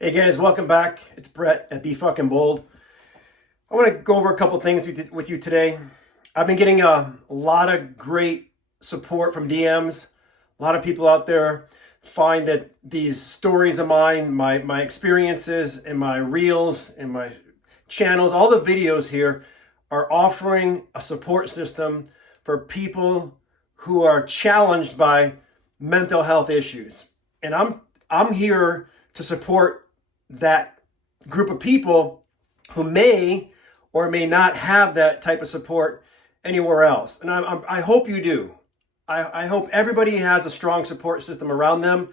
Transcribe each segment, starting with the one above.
Hey guys, welcome back. It's Brett at Be Fucking Bold. I want to go over a couple things with you today. I've been getting a lot of great support from DMs. A lot of people out there find that these stories of mine, my experiences and my reels and my channels, all the videos here are offering a support system for people who are challenged by mental health issues. And I'm here to support that group of people who may or may not have that type of support anywhere else. And I hope you do. I hope everybody has a strong support system around them.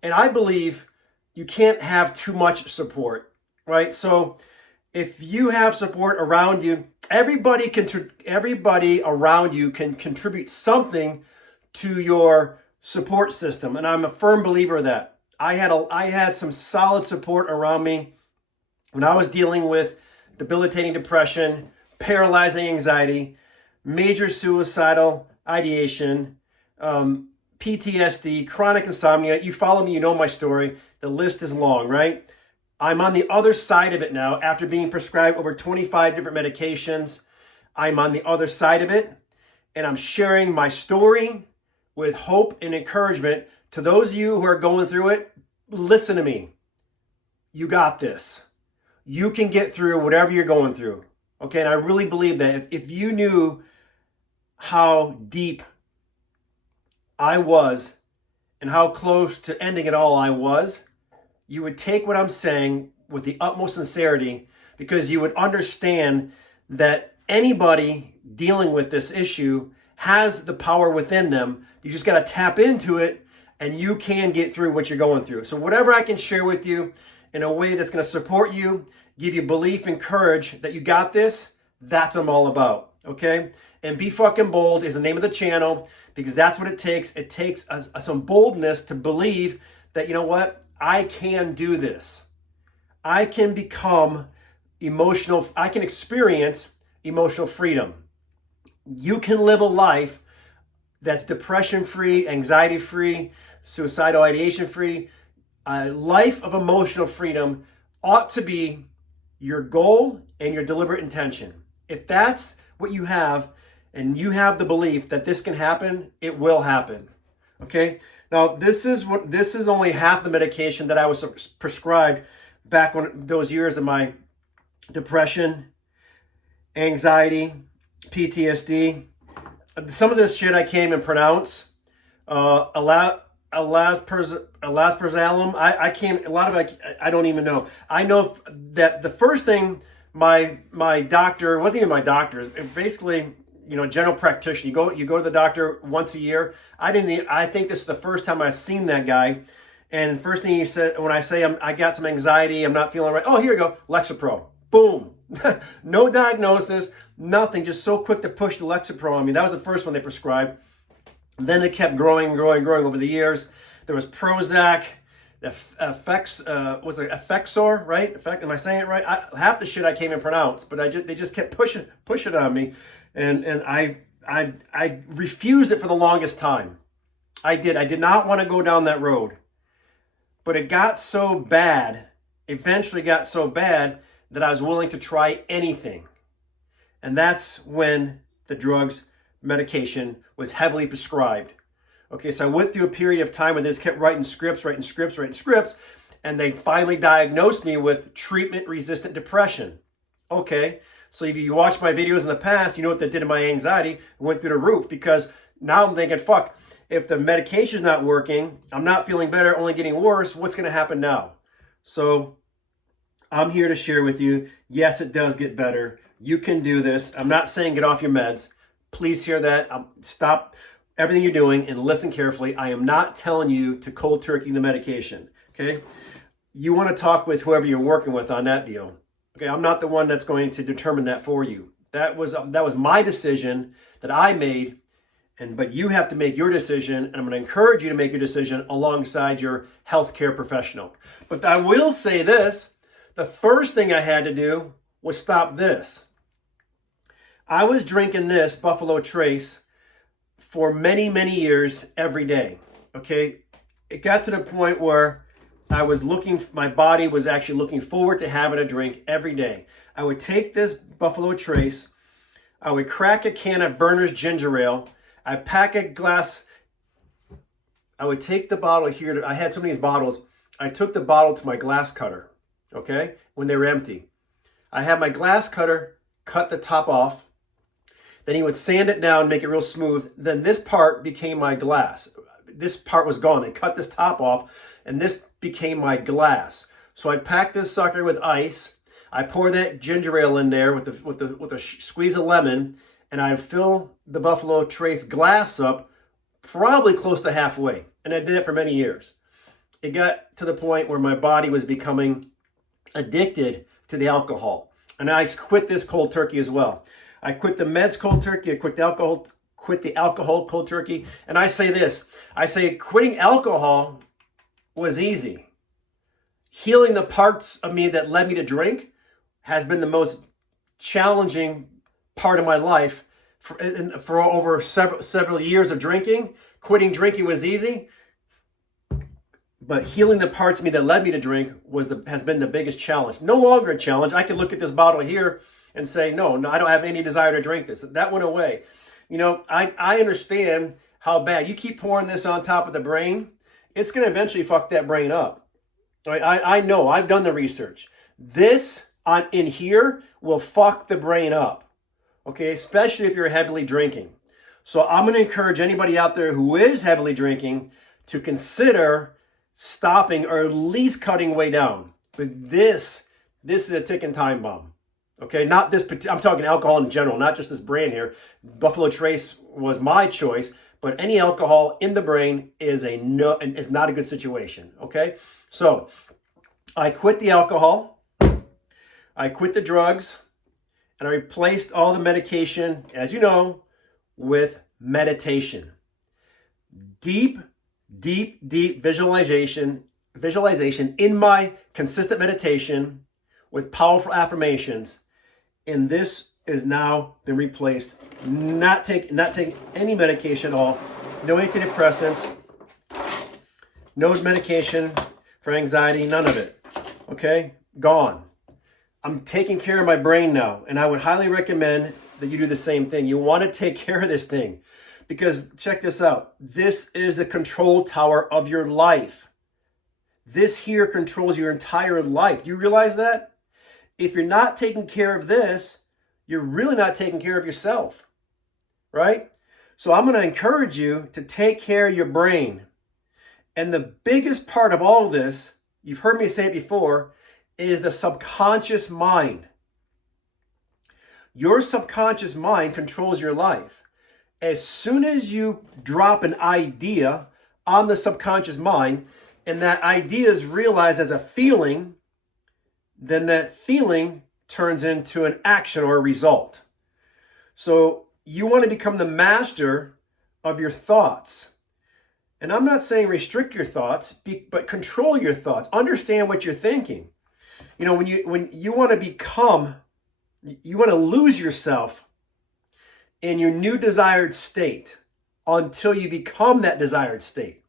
And I believe you can't have too much support, right? So if you have support around you, everybody around you can contribute something to your support system. And I'm a firm believer of that. I had some solid support around me when I was dealing with debilitating depression, paralyzing anxiety, major suicidal ideation, PTSD, chronic insomnia. You follow me, you know my story. The list is long, right? I'm on the other side of it now after being prescribed over 25 different medications. I'm on the other side of it, and I'm sharing my story with hope and encouragement to those of you who are going through it. Listen to me. You got this. You can get through whatever you're going through. Okay, and I really believe that if you knew how deep I was and how close to ending it all I was, you would take what I'm saying with the utmost sincerity, because you would understand that anybody dealing with this issue has the power within them. You just got to tap into it, and you can get through what you're going through. So whatever I can share with you in a way that's going to support you, give you belief and courage that you got this, that's what I'm all about, okay? And Be Fucking Bold is the name of the channel, because that's what it takes. It takes some boldness to believe that, you know what, I can do this. I can experience emotional freedom. You can live a life that's depression-free, anxiety-free, suicidal ideation-free. A life of emotional freedom ought to be your goal and your deliberate intention. If that's what you have, and you have the belief that this can happen, it will happen. Okay? Now, this is only half the medication that I was prescribed back when those years of my depression, anxiety, PTSD. Some of this shit I can't even pronounce. Alazprazalum. I can't. A lot of it I don't even know. I know that the first thing my doctor, it wasn't even my doctor. It basically, general practitioner. You go to the doctor once a year. I think this is the first time I've seen that guy. And first thing he said, when I say I got some anxiety, I'm not feeling right. Oh, here you go, Lexapro. Boom. No diagnosis, nothing. Just so quick to push the Lexapro on me. That was the first one they prescribed. Then it kept growing over the years. There was Prozac, Effexor, right? Am I saying it right? Half the shit I can't even pronounce, but they just kept pushing on me, and I refused it for the longest time. I did not want to go down that road, but it got so bad. Eventually, got so bad that I was willing to try anything, and that's when the medication was heavily prescribed. Okay, so I went through a period of time where they just kept writing scripts, and they finally diagnosed me with treatment-resistant depression. Okay, so if you watch my videos in the past, you know what that did to my anxiety. It went through the roof, because now I'm thinking, fuck, if the medication's not working, I'm not feeling better, only getting worse, what's going to happen now? So I'm here to share with you, yes, it does get better. You can do this. I'm not saying get off your meds. Please hear that. Stop everything you're doing and listen carefully. I am not telling you to cold turkey the medication, okay? You want to talk with whoever you're working with on that deal. Okay, I'm not the one that's going to determine that for you. That was my decision that I made, but you have to make your decision, and I'm going to encourage you to make your decision alongside your healthcare professional. But I will say this, the first thing I had to do was stop this. I was drinking this Buffalo Trace for many, many years every day, okay? It got to the point where my body was actually looking forward to having a drink every day. I would take this Buffalo Trace, I would crack a can of Verner's ginger ale, I'd pack a glass, I would take the bottle here, I had so many of these bottles, I took the bottle to my glass cutter, okay, when they were empty. I had my glass cutter cut the top off, then he would sand it down, make it real smooth, then this part became my glass. This part was gone, they cut this top off, and this became my glass. So I'd pack this sucker with ice, I pour that ginger ale in there with a squeeze of lemon, and I'd fill the Buffalo Trace glass up probably close to halfway. And I did it for many years. It got to the point where my body was becoming addicted to the alcohol. And I quit this cold turkey as well. I quit the meds cold turkey, I quit the alcohol cold turkey. And I say this, I say quitting alcohol was easy. Healing the parts of me that led me to drink has been the most challenging part of my life. For over several years of drinking, quitting drinking was easy, but healing the parts of me that led me to drink has been the biggest challenge. No longer a challenge. I can look at this bottle here and say, no, I don't have any desire to drink this. That went away. You know, I understand how bad. You keep pouring this on top of the brain, it's going to eventually fuck that brain up. Right? I know. I've done the research. This in here will fuck the brain up. Okay, especially if you're heavily drinking. So I'm going to encourage anybody out there who is heavily drinking to consider stopping or at least cutting way down. But this is a ticking time bomb. Okay, not this, I'm talking alcohol in general, not just this brand here. Buffalo Trace was my choice, but any alcohol in the brain is not a good situation. Okay, so I quit the alcohol, I quit the drugs, and I replaced all the medication, as you know, with meditation. Deep visualization in my consistent meditation with powerful affirmations. And this is now been replaced. Not taking any medication at all. No antidepressants. No medication for anxiety. None of it. Okay? Gone. I'm taking care of my brain now, and I would highly recommend that you do the same thing. You want to take care of this thing because check this out. This is the control tower of your life. This here controls your entire life. Do you realize that? If you're not taking care of this, you're really not taking care of yourself, right? So I'm going to encourage you to take care of your brain. And the biggest part of all of this, you've heard me say it before, is the subconscious mind. Your subconscious mind controls your life. As soon as you drop an idea on the subconscious mind, and that idea is realized as a feeling, then that feeling turns into an action or a result. So you want to become the master of your thoughts. And I'm not saying restrict your thoughts, but control your thoughts. Understand what you're thinking. You know, when you want to lose yourself in your new desired state until you become that desired state.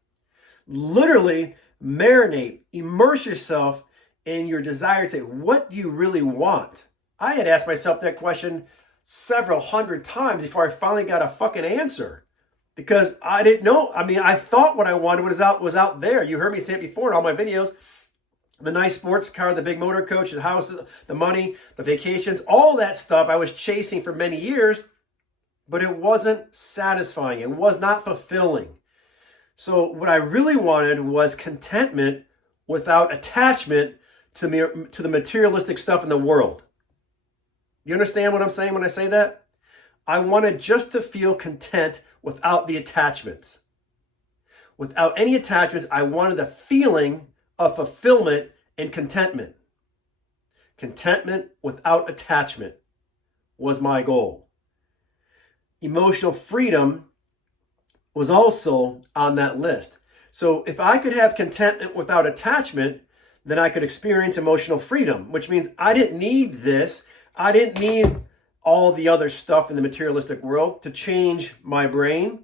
Literally marinate, immerse yourself in your desired state. What do you really want? I had asked myself that question several hundred times before I finally got a fucking answer because I didn't know. I mean, I thought what I wanted was out there. You heard me say it before in all my videos. The nice sports car, the big motor coach, the house, the money, the vacations, all that stuff I was chasing for many years, but it wasn't satisfying. It was not fulfilling. So what I really wanted was contentment without attachment to the materialistic stuff in the world. You understand what I'm saying when I say that? I wanted just to feel content without the attachments. Without any attachments, I wanted the feeling of fulfillment and contentment. Contentment without attachment was my goal. Emotional freedom was also on that list. So if I could have contentment without attachment, then I could experience emotional freedom, which means I didn't need this. I didn't need all the other stuff in the materialistic world to change my brain.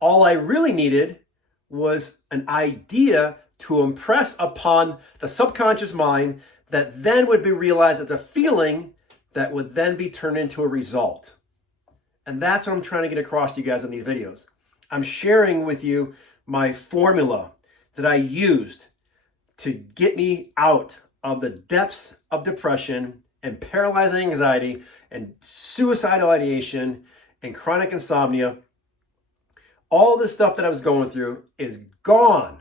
All I really needed was an idea to impress upon the subconscious mind that then would be realized as a feeling that would then be turned into a result. And that's what I'm trying to get across to you guys in these videos. I'm sharing with you my formula that I used to get me out of the depths of depression and paralyzing anxiety and suicidal ideation and chronic insomnia. All the stuff that I was going through is gone.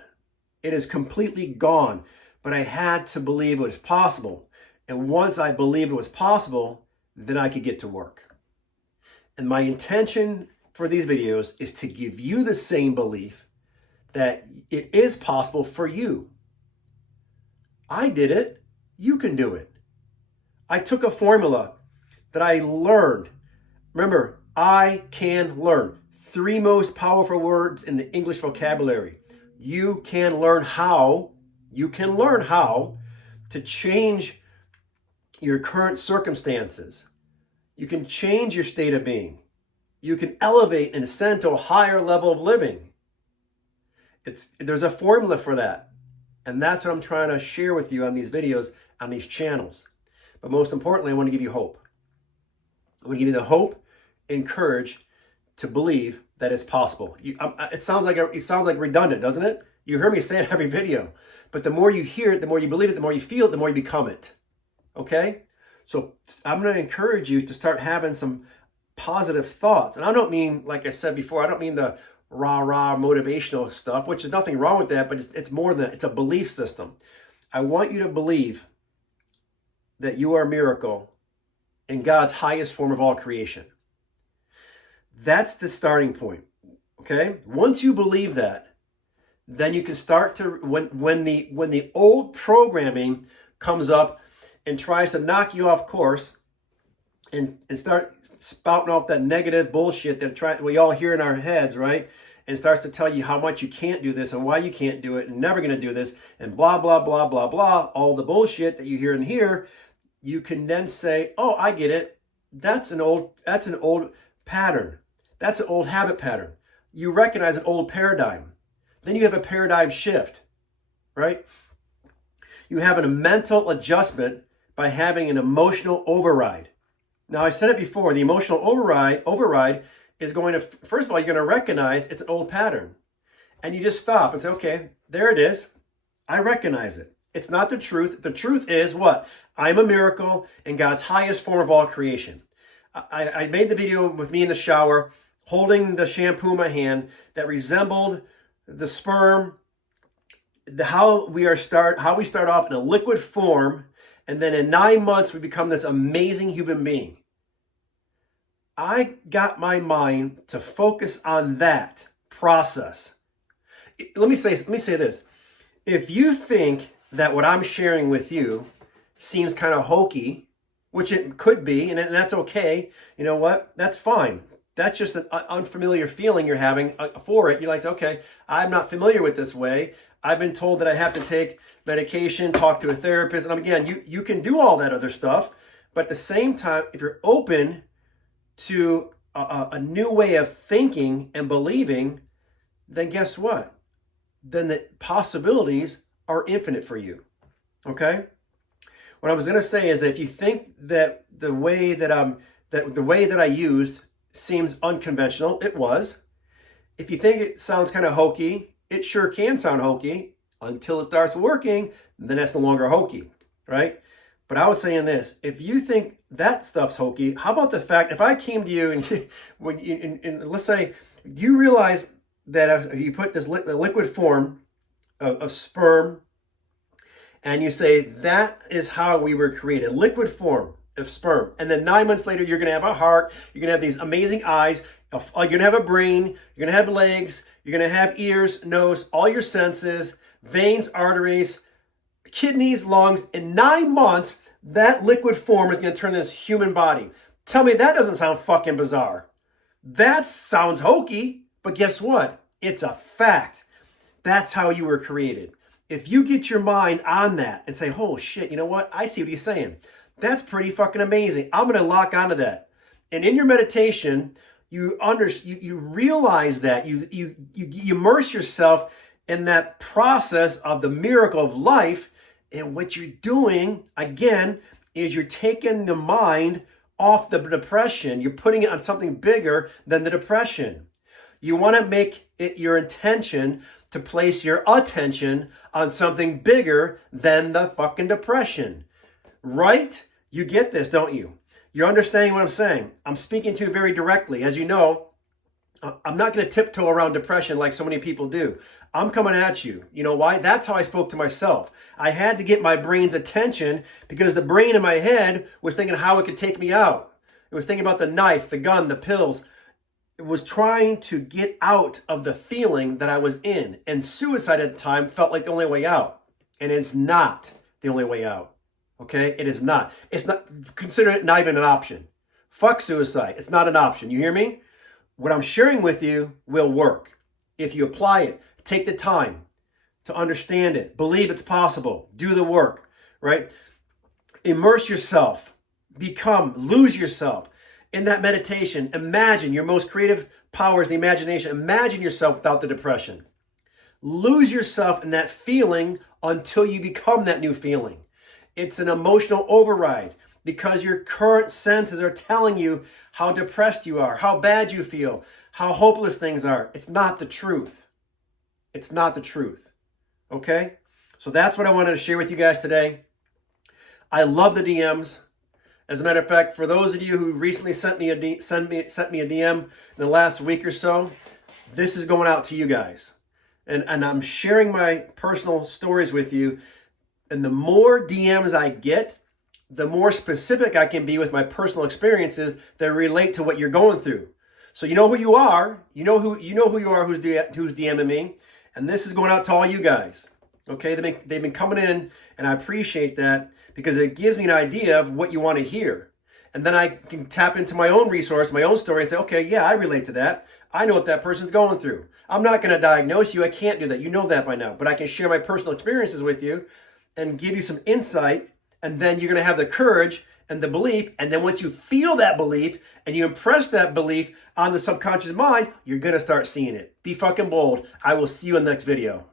It is completely gone. But I had to believe it was possible. And once I believed it was possible, then I could get to work. And my intention for these videos is to give you the same belief that it is possible for you. I did it. You can do it. I took a formula that I learned. Remember, I can learn. 3 most powerful words in the English vocabulary. You can learn how. You can learn how to change your current circumstances. You can change your state of being. You can elevate and ascend to a higher level of living. There's a formula for that. And that's what I'm trying to share with you on these videos, on these channels. But most importantly, I want to give you hope. I want to give you the hope and courage to believe that it's possible. It sounds like redundant, doesn't it? You hear me say it every video. But the more you hear it, the more you believe it, the more you feel it, the more you become it. Okay? So I'm going to encourage you to start having some positive thoughts. And I don't mean, like I said before, I don't mean the rah-rah motivational stuff, which is nothing wrong with that, but it's more than that. It's a belief system. I want you to believe that you are a miracle in God's highest form of all creation. That's the starting point. Okay? Once you believe that, then you can start to, when the old programming comes up and tries to knock you off course and start spouting off that negative bullshit that we all hear in our heads, right? And starts to tell you how much you can't do this and why you can't do it and never going to do this and blah, blah, blah, blah, blah, all the bullshit that you hear in here, you can then say, oh, I get it. That's an old pattern. That's an old habit pattern. You recognize an old paradigm. Then you have a paradigm shift, right? You have a mental adjustment by having an emotional override. Now, I said it before, the emotional override is going to, first of all, you're going to recognize it's an old pattern. And you just stop and say, okay, there it is. I recognize it. It's not the truth. The truth is what? I'm a miracle in God's highest form of all creation. I made the video with me in the shower, holding the shampoo in my hand that resembled the sperm, how we start off in a liquid form, and then in 9 months we become this amazing human being. I got my mind to focus on that process. Let me say this. If you think that what I'm sharing with you seems kind of hokey, which it could be, and that's okay, you know what? That's fine. That's just an unfamiliar feeling you're having for it. You're like, okay, I'm not familiar with this way. I've been told that I have to take medication, talk to a therapist. And again, you can do all that other stuff. But at the same time, if you're open to a new way of thinking and believing, then guess what? Then the possibilities are infinite for you. Okay? What I was going to say is that if you think that the way that I used seems unconventional, it was. If you think it sounds kind of hokey, it sure can sound hokey until it starts working, then that's no longer hokey, right? But I was saying this, if you think that stuff's hokey, how about the fact, if I came to you and let's say, do you realize that if you put this liquid form of sperm and you say, that is how we were created, liquid form of sperm. And then 9 months later, you're going to have a heart. You're going to have these amazing eyes. You're going to have a brain. You're going to have legs. You're going to have ears, nose, all your senses, veins, arteries, kidneys, lungs. In 9 months, that liquid form is going to turn into this human body. Tell me that doesn't sound fucking bizarre. That sounds hokey, but guess what? It's a fact. That's how you were created. If you get your mind on that and say, oh shit, you know what? I see what he's saying. That's pretty fucking amazing. I'm going to lock onto that. And in your meditation, you realize that you immerse yourself in that process of the miracle of life. And what you're doing, again, is you're taking the mind off the depression. You're putting it on something bigger than the depression. You want to make it your intention to place your attention on something bigger than the fucking depression. Right? You get this, don't you? You're understanding what I'm saying. I'm speaking to you very directly. As you know, I'm not going to tiptoe around depression like so many people do. I'm coming at you. You know why? That's how I spoke to myself. I had to get my brain's attention because the brain in my head was thinking how it could take me out. It was thinking about the knife, the gun, the pills. It was trying to get out of the feeling that I was in. And suicide at the time felt like the only way out. And it's not the only way out. Okay? It is not. It's not. Consider it not even an option. Fuck suicide. It's not an option. You hear me? What I'm sharing with you will work. If you apply it, take the time to understand it, believe it's possible, do the work, right? Immerse yourself, lose yourself in that meditation. Imagine your most creative power is the imagination. Imagine yourself without the depression. Lose yourself in that feeling until you become that new feeling. It's an emotional override because your current senses are telling you how depressed you are, how bad you feel, how hopeless things are. It's not the truth. It's not the truth. Okay? So that's what I wanted to share with you guys today. I love the DMs. As a matter of fact, for those of you who recently sent me a DM in the last week or so, this is going out to you guys. And I'm sharing my personal stories with you. And the more DMs I get, the more specific I can be with my personal experiences that relate to what you're going through. So you know who you are. You know who you are who's DMing me. And this is going out to all you guys. Okay, they've been coming in, and I appreciate that because it gives me an idea of what you want to hear. And then I can tap into my own resource, my own story, and say, okay, yeah, I relate to that. I know what that person's going through. I'm not going to diagnose you. I can't do that. You know that by now. But I can share my personal experiences with you and give you some insight. And then you're going to have the courage and the belief. And then once you feel that belief and you impress that belief on the subconscious mind, you're going to start seeing it. Be fucking bold. I will see you in the next video.